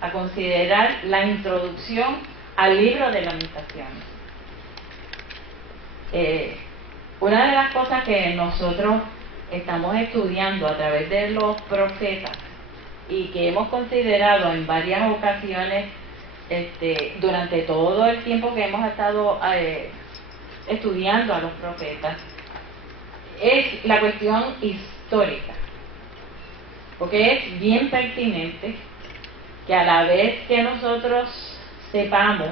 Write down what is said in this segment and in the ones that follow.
a considerar la introducción al libro de Lamentaciones. Una de las cosas que nosotros estamos estudiando a través de los profetas y que hemos considerado en varias ocasiones durante todo el tiempo que hemos estado estudiando a los profetas, es la cuestión histórica, porque es bien pertinente que a la vez que nosotros sepamos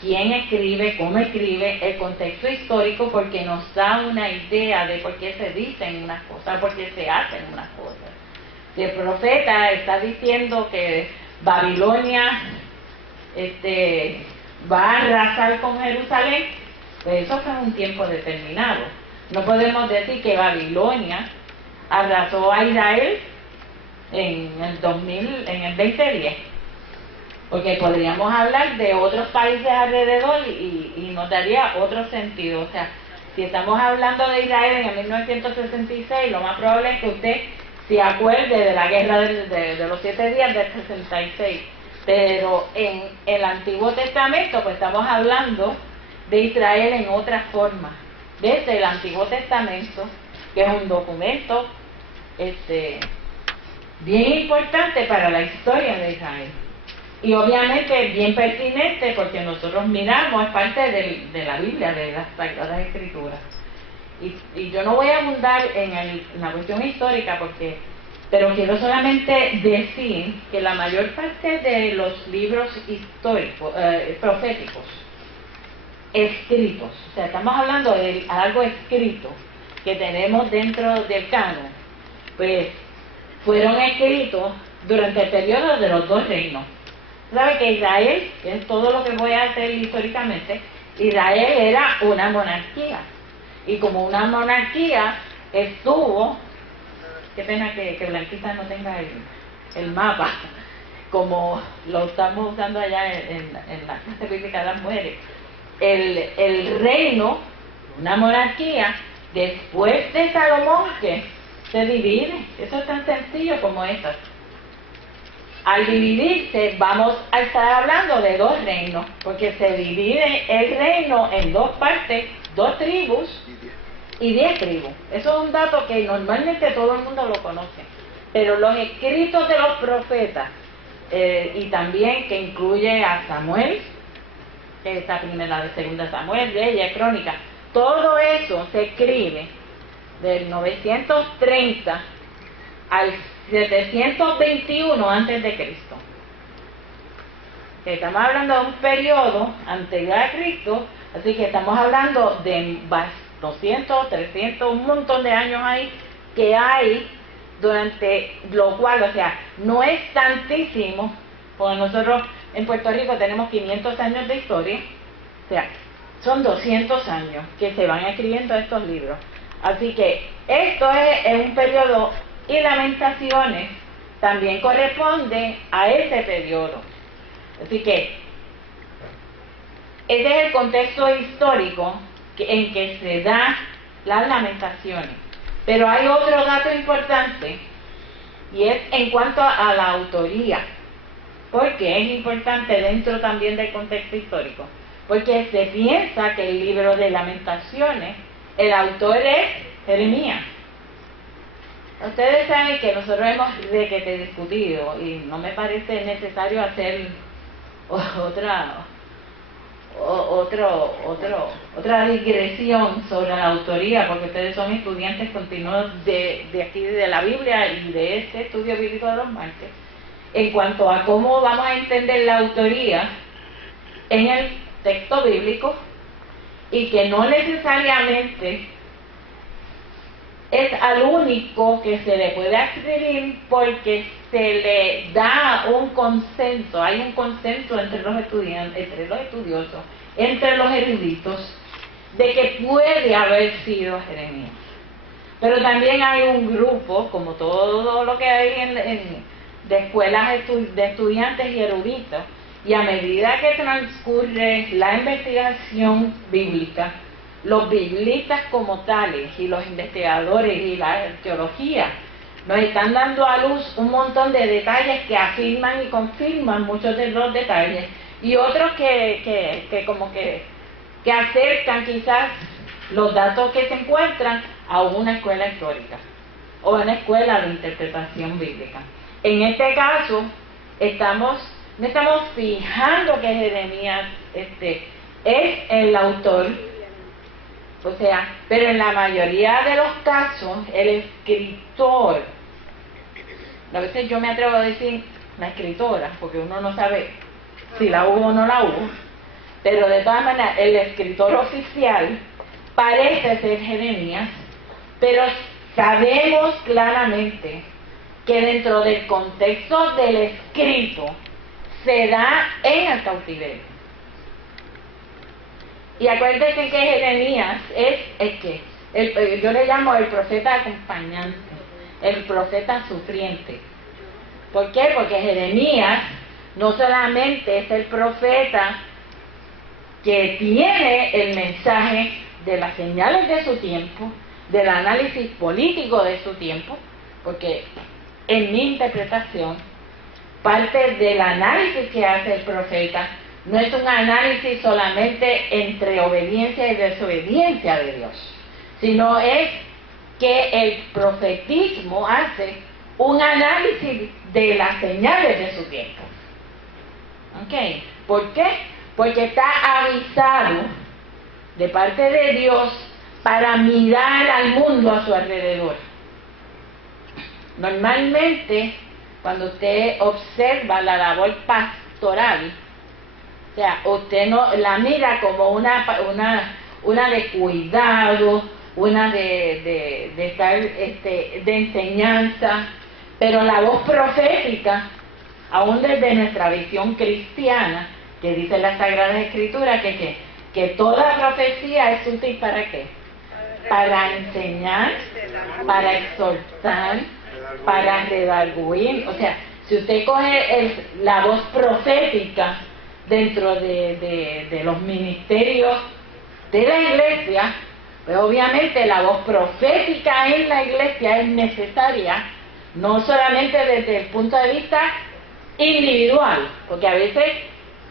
quién escribe, cómo escribe, el contexto histórico, porque nos da una idea de por qué se dicen unas cosas, por qué se hacen unas cosas. Si el profeta está diciendo que Babilonia va a arrasar con Jerusalén, pues eso fue un tiempo determinado. No podemos decir que Babilonia arrasó a Israel en el 2010, porque podríamos hablar de otros países alrededor y nos daría otro sentido. O sea, si estamos hablando de Israel en el 1966, lo más probable es que usted se acuerde de la guerra de los 7 días del 66, pero en el Antiguo Testamento pues estamos hablando de Israel en otra forma, desde el Antiguo Testamento, que es un documento bien importante para la historia de Israel. Y obviamente bien pertinente porque nosotros miramos, es parte de la Biblia, de las Sagradas Escrituras. Y yo no voy a abundar en la cuestión histórica, pero quiero solamente decir que la mayor parte de los libros históricos, proféticos, escritos, o sea, estamos hablando de algo escrito que tenemos dentro del canon, pues fueron escritos durante el periodo de los 2 reinos. ¿Sabe que Israel, es todo lo que voy a hacer históricamente, Israel era una monarquía? Y como una monarquía estuvo, qué pena que Blanquita no tenga el mapa, como lo estamos usando allá en la clase bíblica de las mujeres. El reino, una monarquía, después de Salomón, que se divide. Eso es tan sencillo como eso. Al dividirse, vamos a estar hablando de 2 reinos, porque se divide el reino en 2 partes, 2 tribus y 10 tribus. Eso es un dato que normalmente todo el mundo lo conoce, pero los escritos de los profetas, y también que incluye a Samuel, esa primera, de segunda Samuel, Reyes, Crónicas, todo eso se escribe del 930 al 721 antes de Cristo. Estamos hablando de un periodo anterior a Cristo, así que estamos hablando de 200, 300, un montón de años ahí que hay, durante lo cual, o sea, no es tantísimo, porque nosotros en Puerto Rico tenemos 500 años de historia, o sea, son 200 años que se van escribiendo estos libros. Así que esto es un periodo, y Lamentaciones también corresponde a ese periodo. Así que ese es el contexto histórico en que se da las Lamentaciones. Pero hay otro dato importante, y es en cuanto a la autoría. Porque es importante dentro también del contexto histórico, porque se piensa que el libro de Lamentaciones, el autor es Jeremías. Ustedes saben que nosotros hemos discutido, y no me parece necesario hacer otra digresión sobre la autoría, porque ustedes son estudiantes continuos de aquí de la Biblia y de este estudio bíblico de los martes, en cuanto a cómo vamos a entender la autoría en el texto bíblico, y que no necesariamente es al único que se le puede atribuir, porque se le da un consenso, hay un consenso entre los estudiantes, entre los estudiosos, entre los eruditos, de que puede haber sido Jeremías. Pero también hay un grupo, como todo lo que hay de escuelas de estudiantes y eruditos, y a medida que transcurre la investigación bíblica, los biblistas como tales y los investigadores y la teología nos están dando a luz un montón de detalles que afirman y confirman muchos de los detalles, y otros que como que acercan quizás los datos que se encuentran a una escuela histórica o una escuela de interpretación bíblica. En este caso, no estamos fijando que Jeremías es el autor, o sea, pero en la mayoría de los casos, el escritor, a veces yo me atrevo a decir la escritora, porque uno no sabe si la hubo o no la hubo, pero de todas maneras, el escritor oficial parece ser Jeremías, pero sabemos claramente que dentro del contexto del escrito se da en el cautiverio. Y acuérdense que Jeremías yo le llamo el profeta acompañante, el profeta sufriente. ¿Por qué? Porque Jeremías no solamente es el profeta que tiene el mensaje de las señales de su tiempo, del análisis político de su tiempo, porque en mi interpretación, parte del análisis que hace el profeta no es un análisis solamente entre obediencia y desobediencia de Dios, sino es que el profetismo hace un análisis de las señales de su tiempo. ¿Ok? ¿Por qué? Porque está avisado de parte de Dios para mirar al mundo a su alrededor. Normalmente, cuando usted observa la labor pastoral, o sea, usted no la mira como una de cuidado, una de estar de enseñanza, pero la voz profética, aún desde nuestra visión cristiana, que dice la Sagrada Escritura, que toda profecía es útil ¿para qué? Para enseñar, para exhortar, para redarguir. O sea, si usted coge la voz profética dentro de los ministerios de la iglesia, pues obviamente la voz profética en la iglesia es necesaria, no solamente desde el punto de vista individual, porque a veces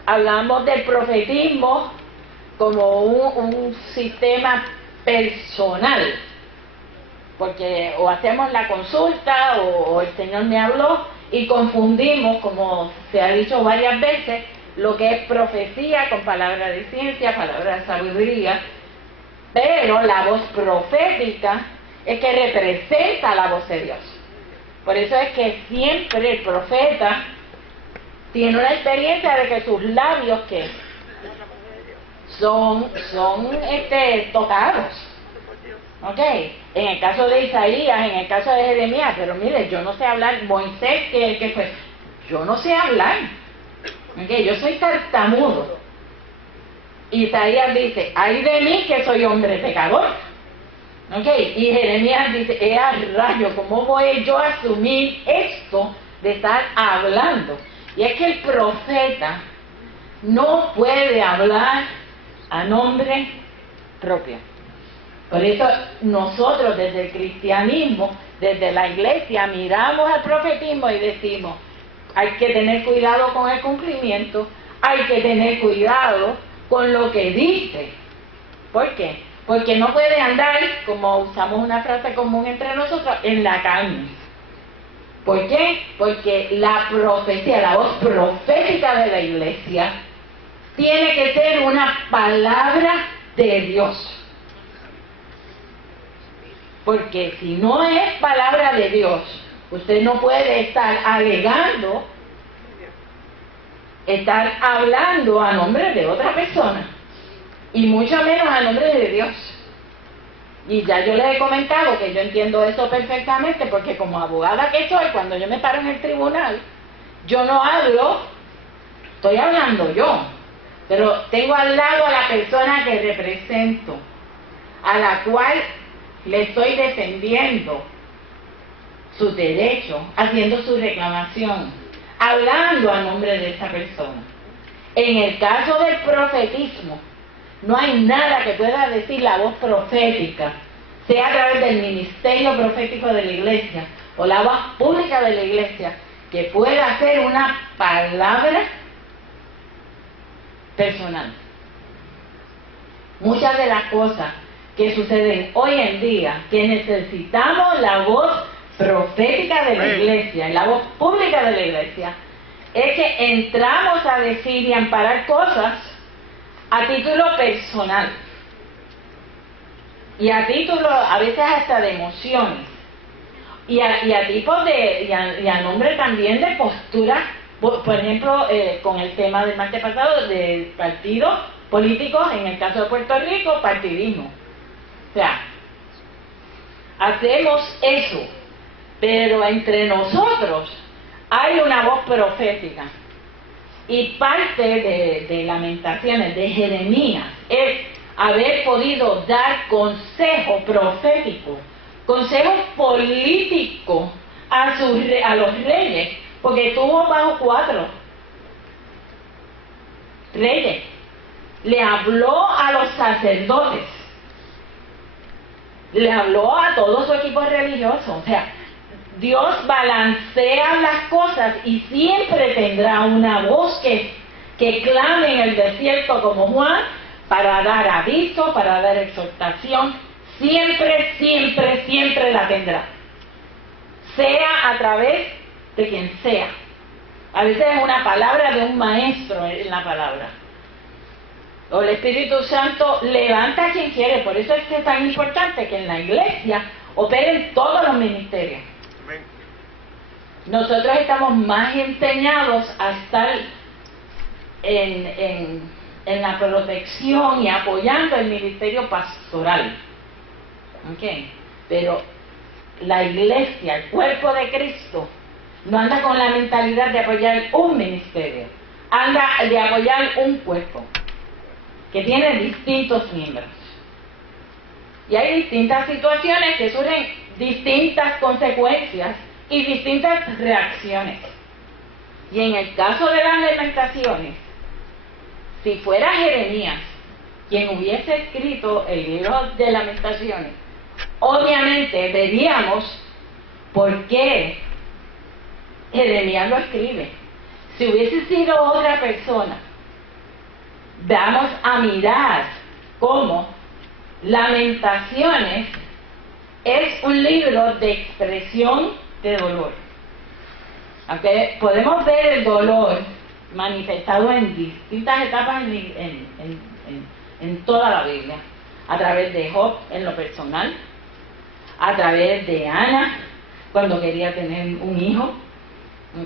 hablamos del profetismo como un sistema personal, porque o hacemos la consulta o el Señor me habló y confundimos, como se ha dicho varias veces, lo que es profecía con palabra de ciencia, palabra de sabiduría, pero la voz profética es que representa la voz de Dios. Por eso es que siempre el profeta tiene una experiencia de que sus labios que son tocados. ¿Ok? En el caso de Isaías, en el caso de Jeremías, pero mire, yo no sé hablar. Moisés, que fue, yo no sé hablar. ¿Ok? Yo soy tartamudo. Isaías dice, ay de mí que soy hombre pecador. ¿Ok? Y Jeremías dice, a rayo, ¿cómo voy yo a asumir esto de estar hablando? Y es que el profeta no puede hablar a nombre propio. Por eso nosotros desde el cristianismo, desde la iglesia, miramos al profetismo y decimos, hay que tener cuidado con el cumplimiento, hay que tener cuidado con lo que dice. ¿Por qué? Porque no puede andar, como usamos una frase común entre nosotros, en la carne. ¿Por qué? Porque la profecía, la voz profética de la iglesia, tiene que ser una palabra de Dios. Porque si no es palabra de Dios, usted no puede estar alegando, estar hablando a nombre de otra persona, y mucho menos a nombre de Dios. Y ya yo les he comentado que yo entiendo eso perfectamente, porque como abogada que soy, cuando yo me paro en el tribunal, yo no hablo, estoy hablando yo, pero tengo al lado a la persona que represento, a la cual le estoy defendiendo su derecho, haciendo su reclamación, hablando a nombre de esa persona. En el caso del profetismo, no hay nada que pueda decir la voz profética, sea a través del ministerio profético de la iglesia o la voz pública de la iglesia que pueda ser una palabra personal. Muchas de las cosas que suceden hoy en día, que necesitamos la voz profética de la iglesia, la voz pública de la iglesia, es que entramos a decir y amparar cosas a título personal y a título a veces hasta de emociones y a tipos de y a nombre también de posturas, por ejemplo, con el tema del martes pasado de partidos políticos, en el caso de Puerto Rico, partidismo. O sea, hacemos eso, pero entre nosotros hay una voz profética. Y parte de Lamentaciones, de Jeremías, es haber podido dar consejo profético, consejo político a los reyes, porque tuvo bajo 4 reyes. Le habló a los sacerdotes, le habló a todo su equipo religioso. O sea, Dios balancea las cosas y siempre tendrá una voz que clame en el desierto como Juan, para dar aviso, para dar exhortación. Siempre, siempre, siempre la tendrá, sea a través de quien sea. A veces es una palabra de un maestro en la palabra, o el Espíritu Santo levanta a quien quiere. Por eso es que es tan importante que en la iglesia operen todos los ministerios. Nosotros estamos más empeñados a estar en la protección y apoyando el ministerio pastoral, ¿okay? Pero la iglesia, el cuerpo de Cristo, no anda con la mentalidad de apoyar un ministerio, anda de apoyar un cuerpo que tiene distintos miembros. Y hay distintas situaciones que surgen distintas consecuencias y distintas reacciones. Y en el caso de las Lamentaciones, si fuera Jeremías quien hubiese escrito el libro de Lamentaciones, obviamente veríamos por qué Jeremías lo escribe. Si hubiese sido otra persona, vamos a mirar cómo Lamentaciones es un libro de expresión de dolor. ¿Okay? Podemos ver el dolor manifestado en distintas etapas en toda la Biblia, a través de Job en lo personal, a través de Ana cuando quería tener un hijo,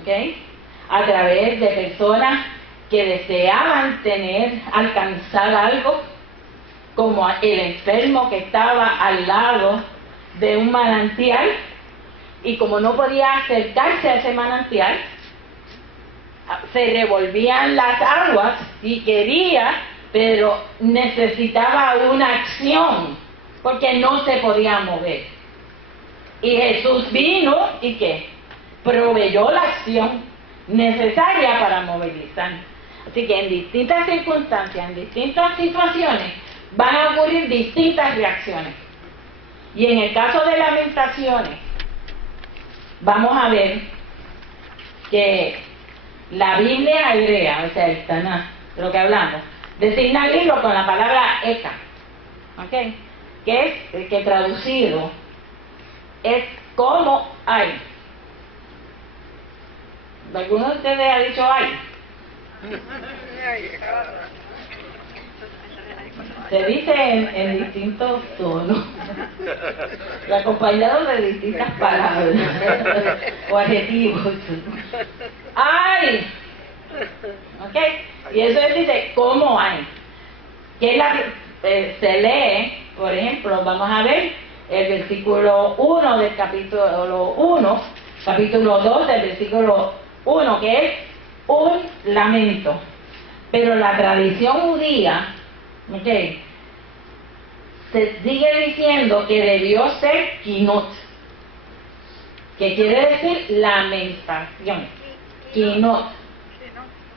¿okay? A través de personas que deseaban alcanzar algo, como el enfermo que estaba al lado de un manantial, y como no podía acercarse a ese manantial, se revolvían las aguas y quería, pero necesitaba una acción, porque no se podía mover. Y Jesús vino y ¿qué? Proveyó la acción necesaria para movilizar. Así que en distintas circunstancias, en distintas situaciones, van a ocurrir distintas reacciones. Y en el caso de Lamentaciones, vamos a ver que la Biblia hebrea, o sea, el Tanaj, de lo que hablamos, designa el libro con la palabra Eka, ¿okay? Que traducido es como hay. ¿Alguno de ustedes ha dicho hay? Se dice en distintos tonos y acompañado de distintas palabras o adjetivos. ¡Ay! ¿Ok? Y eso dice ¿cómo hay? Que se lee, por ejemplo, vamos a ver el versículo 1 del capítulo 1, capítulo 2 del versículo 1, que es un lamento. Pero la tradición judía, ¿okay?, se sigue diciendo que debió ser kinot, que quiere decir lamentación. Kinot.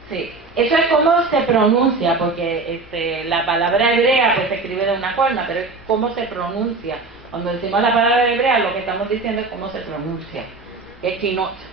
Sí. Eso es como se pronuncia, porque la palabra hebrea pues se escribe de una forma, pero es cómo se pronuncia. Cuando decimos la palabra hebrea, lo que estamos diciendo es cómo se pronuncia. Equinox.